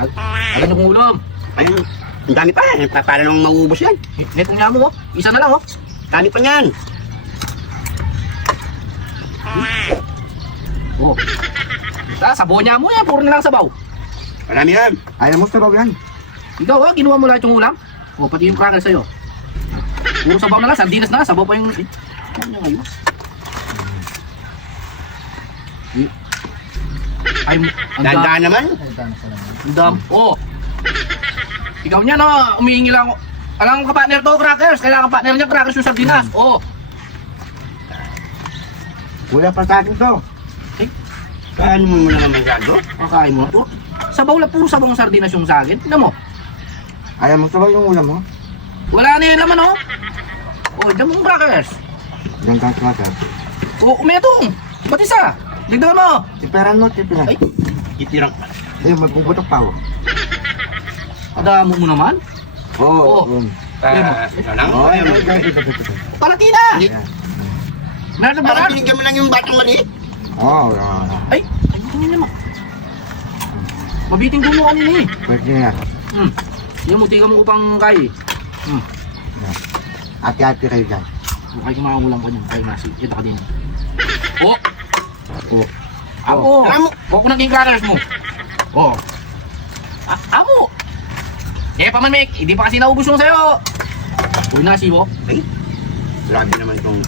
Al- Alam yung ulam. Ayun, ang dami pa. eh. Pa- Para nang maubos yan. Netong niya mo, oh. Isa na lang, oh. Dami pa yan. Oh. Sa sabaw niya mo yan, puro na lang sabaw. Marami yan. Ayaw mo sabaw yan. Ikaw, ah, kinuha mo lahat yung ulam. Oh, pati yung cracker sa'yo. Puro sabaw na lang, sardinas na, sabaw pa yung... Eh, ano ngayon? Eh. Ay, ang dami. Dandaan naman. Ang dami. Oh. Ikaw niya, no, umihingi lang ako. Alam ka partner to, crackers. Kailangan partner niya, crackers yung sardinas. Oh. Wala pa sa akin to. Paano mo muna naman gado? Makain mo to. Sabaw lang, puro sabaw ng sardinas yung sa akin. Tignan mo. Ayaw mo sabaw yung ulam mo. Wala na yung laman, oh. Oh, dyan mo yung crackers. Yan ka cracker. Oh, umetong. Ba't isa? Ligdan mo. Tiperan mo, tiperan. Ay, Itirang. Ayun, may puputok pa oh. adamo mo naman. Oo. Oo. Oh, Ah, ano lang? Oh, Ayun. Palatina. Meron ba? Parang binigyan mo lang yung batang maliit. Oo, Ay, ay, ito naman. Mabiting gulo kanina eh. pwede na. Hmm. Yan mo, tiga mo upang kay. Hmm. Ati-ati kayo dyan. Kaya kumakulang ka niyan. Kaya nasi. Kita ka din. Oh. Oh. Ako. Alam mo. Huwag ko naging crackers mo. Oh. Amo. Eh, paman Mek, hindi pa kasi naubos yung sa'yo. Uy, nasi mo. Ay, grabe naman itong...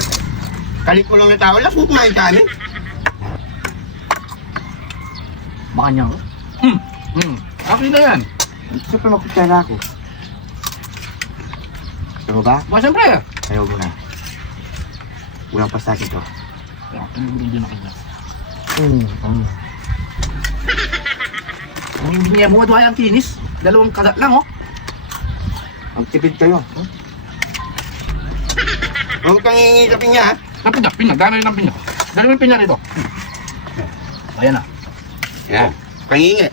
Kalit mo lang na tao. Last mo kumain sa amin. Baka niya. Hmm. Hmm. Akin na yan. Gusto pa makutsara ako. Mo ba? Ba, siyempre. Ayaw mo na. Walang pa sa akin to. Ah, Ang din ako hmm. Ang hindi niya mo, duhay ang kinis. Dalawang kagat lang, oh. Ang tipid kayo. Huwag kang ngingitapin niya, ha? Ng pinya, pinya. Dami ng pinya. Dami rin pinya rito. Ayan na. Yan. Pangingi.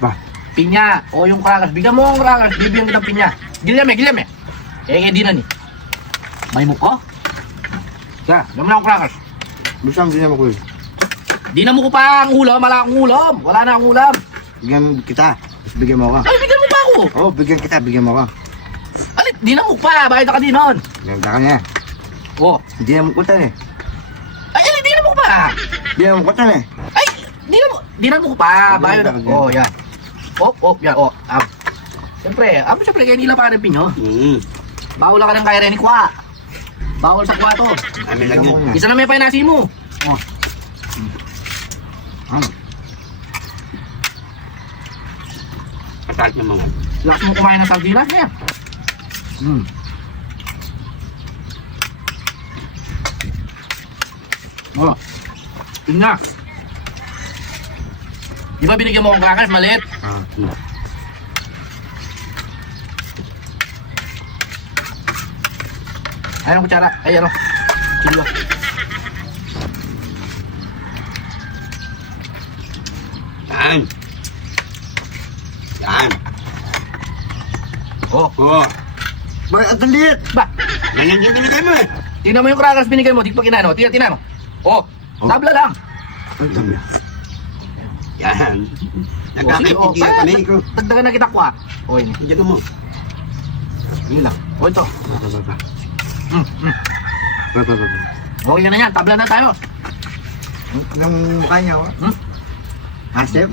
Ba? Pinya. O yung crackers. Bigyan mo ang crackers. Bibigyan kita ng pinya. Gilyam eh, gilyam eh. Eh, hindi na ni. May mukha? Kaya, dami na akong crackers. Gusto din mo ko yun. Di na mo ko pa ang ulam. Wala akong ulam. Wala na akong ulam. Bigyan kita. Tapos bigyan mo ako. Ay, bigyan mo pa ako. Oo, oh, bigyan kita. Bigyan mo ako. Alit, di na mo pa. Bakit ka din nun? Bigyan ka niya. Oh. Hindi na mo kutan eh. Ay, alit, di na mo pa. Hindi na mo kutan eh. Ay, di na mo, di na mo ko pa. Bakit na? Oh, yan. Oh, oh, yan, oh. Ab. Siyempre, abo siyempre, kaya nila pa rin pinyo. Hmm. Bawal ka ng kaya rin ni Kwa. Bawal sa Kwa to. Amin lang yun. Isa na may painasi mo. Oh. Hmm. Katalit ng mga. Lakas mo kumain ng sardinas niya. Hmm. Oh. Yun na. Di ba binigyan mo akong crackers maliit? Ah. Ayun ang kutsara. Ay, ano? Chilo. Yan. Yan. Oh. Oo. Bakit ang liit? Ba, Yan yung binigay mo, eh. tingnan mo yung crackers binigay mo. Di pa kinano. Tingnan, tingnan mo. Oh. Oh. Tabla lang. Ang dami. Yan. Oh, sige, oh. Nagkakaibigan Ah, kami. dag- Dagdagan na kita kwa. Oh, yun. Diyan mo. Yun lang. Oh, ito. Ba, ba, ba. Hmm, hmm. Ba, ba, ba, ba. Okay ka na yan. Tabla na tayo. Ang mukha niya, oh. Hmm? Hasep.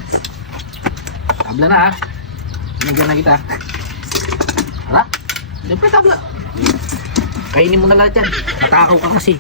Tabla na ha. Nagyan na kita. Hala. Siyempre tabla. Kainin mo na lahat yan. Natakaw ka kasi.